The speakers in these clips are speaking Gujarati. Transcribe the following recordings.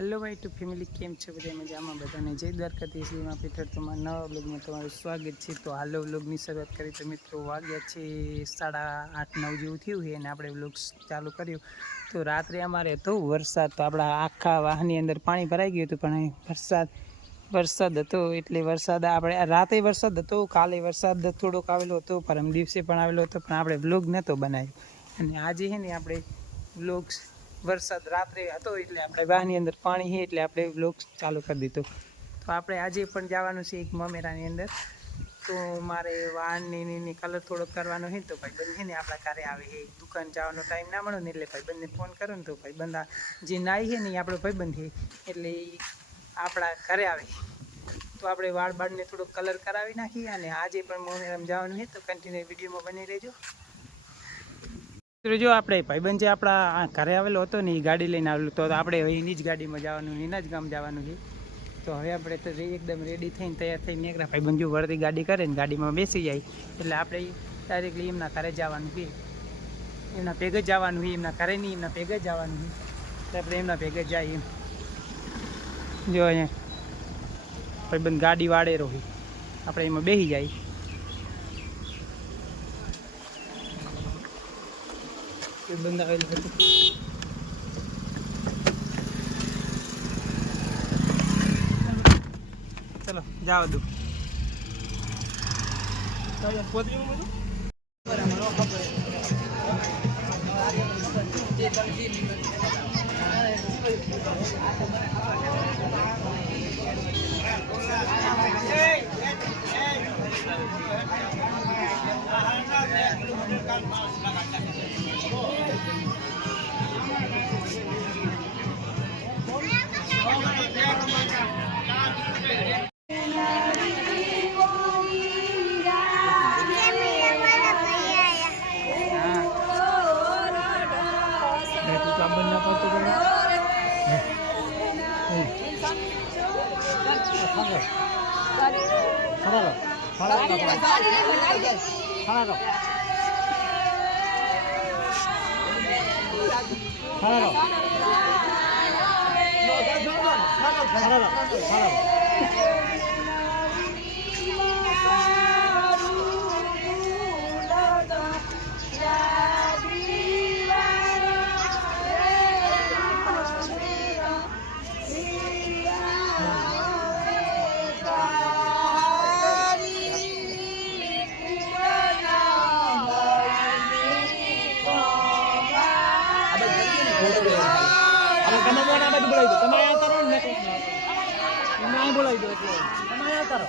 હેલો ભાઈ ટુ ફેમિલી, કેમ છો બધા? મજામાં? બધાને જય દ્વારકાધીશમાં પીઠર તમારા નવા વ્લોગમાં તમારું સ્વાગત છે. તો હાલો વ્લોગની શરૂઆત કરી તો મિત્રો વાગ્યા છે 8:30-9 જેવું થયું છે અને આપણે વ્લોગ ચાલુ કર્યું. તો રાત્રે અમારે હતો વરસાદ, તો આપણા આખા વાહનની અંદર પાણી ભરાઈ ગયું હતું. પણ વરસાદ હતો એટલે વરસાદ આપણે રાતે વરસાદ હતો, કાલે વરસાદ થોડોક આવેલો હતો, પરમ દિવસે પણ આવેલો હતો, પણ આપણે વ્લોગ નહોતો બનાવ્યો. અને આજે છે ને આપણે વ્લોગ વરસાદ રાત્રે હતો એટલે આપણે વાહની અંદર પાણી છે એટલે આપણે વ્લોગ ચાલુ કરી દીધો. તો આપણે આજે પણ જવાનું છે એક મમેરાની અંદર. તો મારે વાહનની કલર થોડોક કરવાનો છે. તો ભાઈબંધ છે ને આપણા ઘરે આવે છે, દુકાન જવાનો ટાઈમ ના મળે ને એટલે ભાઈબંધને ફોન કરો ને તો ભાઈબંધ જે નાઈ છે ને એ આપણો ભાઈબંધ છે એટલે આપણા ઘરે આવે. તો આપણે વાળ બાળને થોડોક કલર કરાવી નાખીએ અને આજે પણ મમેરામાં જવાનું છે. તો કન્ટિન્યુ વિડીયોમાં બની રહેજો. જો આપણે ભાઈબંધ જે આપણા ઘરે આવેલો હતો ને એ ગાડી લઈને આવેલું, તો આપણે એની જ ગાડીમાં જવાનું, એના જ ગામ જવાનું છે. તો હવે આપણે તો એકદમ રેડી થઈને તૈયાર થઈને નીકળ્યા. ભાઈબંધ જો વળતી ગાડી કરે ને ગાડીમાં બેસી જાય એટલે આપણે ડાયરેક્ટલી એમના ઘરે જવાનું છે. એમના ભેગ જ જવાનું છે, એમના ઘરે નહીં, એમના ભેગ જ જવાનું છે. એટલે આપણે એમના ભેગ જ જઈએ. એમ જો અહીંયા ભાઈબંધ ગાડી વાળેરો હોય, આપણે એમાં બેસી જાય. બંધ આવેલું હતું. ચલો જાવ દો. બોલાવી દો એટલે તમે આવતા રહો.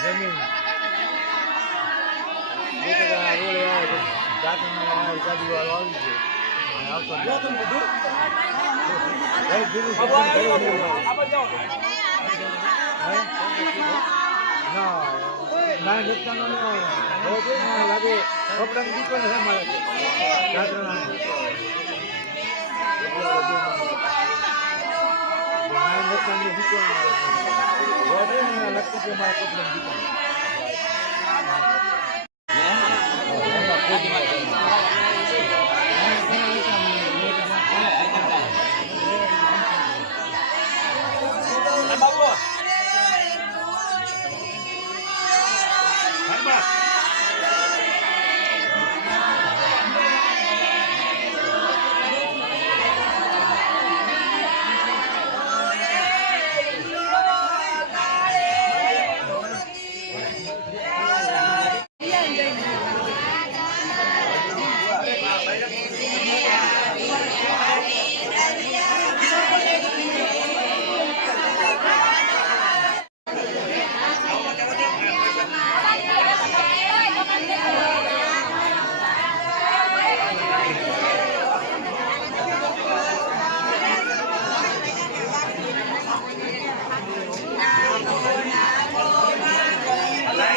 જમીન ગાડીવાળો આવી ગયો લાગે કપડાની દુકાન છે મારે લગતી છે મારા કપડાની દુકાન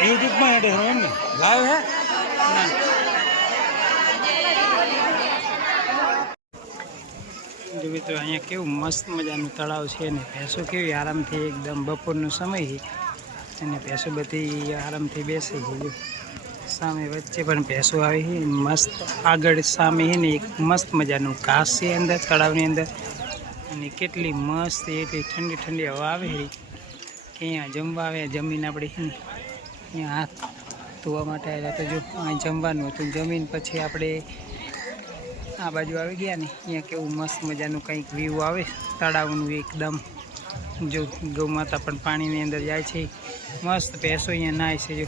YouTube में है हमने लाइव है जो मित्रों अँ केवं मस्त मजाનું તળાવ છે ને ભેંસો કેવી આરામથી એકદમ બપોરનો સમય છે અને ભેંસો બધી આરામથી બેસે છે જો સામે વચ્ચે પણ ભેંસો આવી છે મસ્ત આગળ સામે છે ને એક મસ્ત મજાનું ઘાસ છે અંદર તળાવની અંદર અને કેટલી મસ્ત એટલી ઠંડી ઠંડી હવા આવે છે કે અહીંયા જમવા આવે જમીન આપણે છે ને અહીંયા હાથ ધોવા માટે આવ્યા તો જો અહીં જમવાનું હતું જમીન પછી આપણે આ બાજુ આવી ગયા ને અહીંયા કેવું મસ્ત મજાનું કંઈક વ્યૂ આવે તળાવનું એકદમ જો ગૌ માતા પણ પાણીની અંદર જાય છે મસ્ત ભેંસો અહીંયા નાય છે જો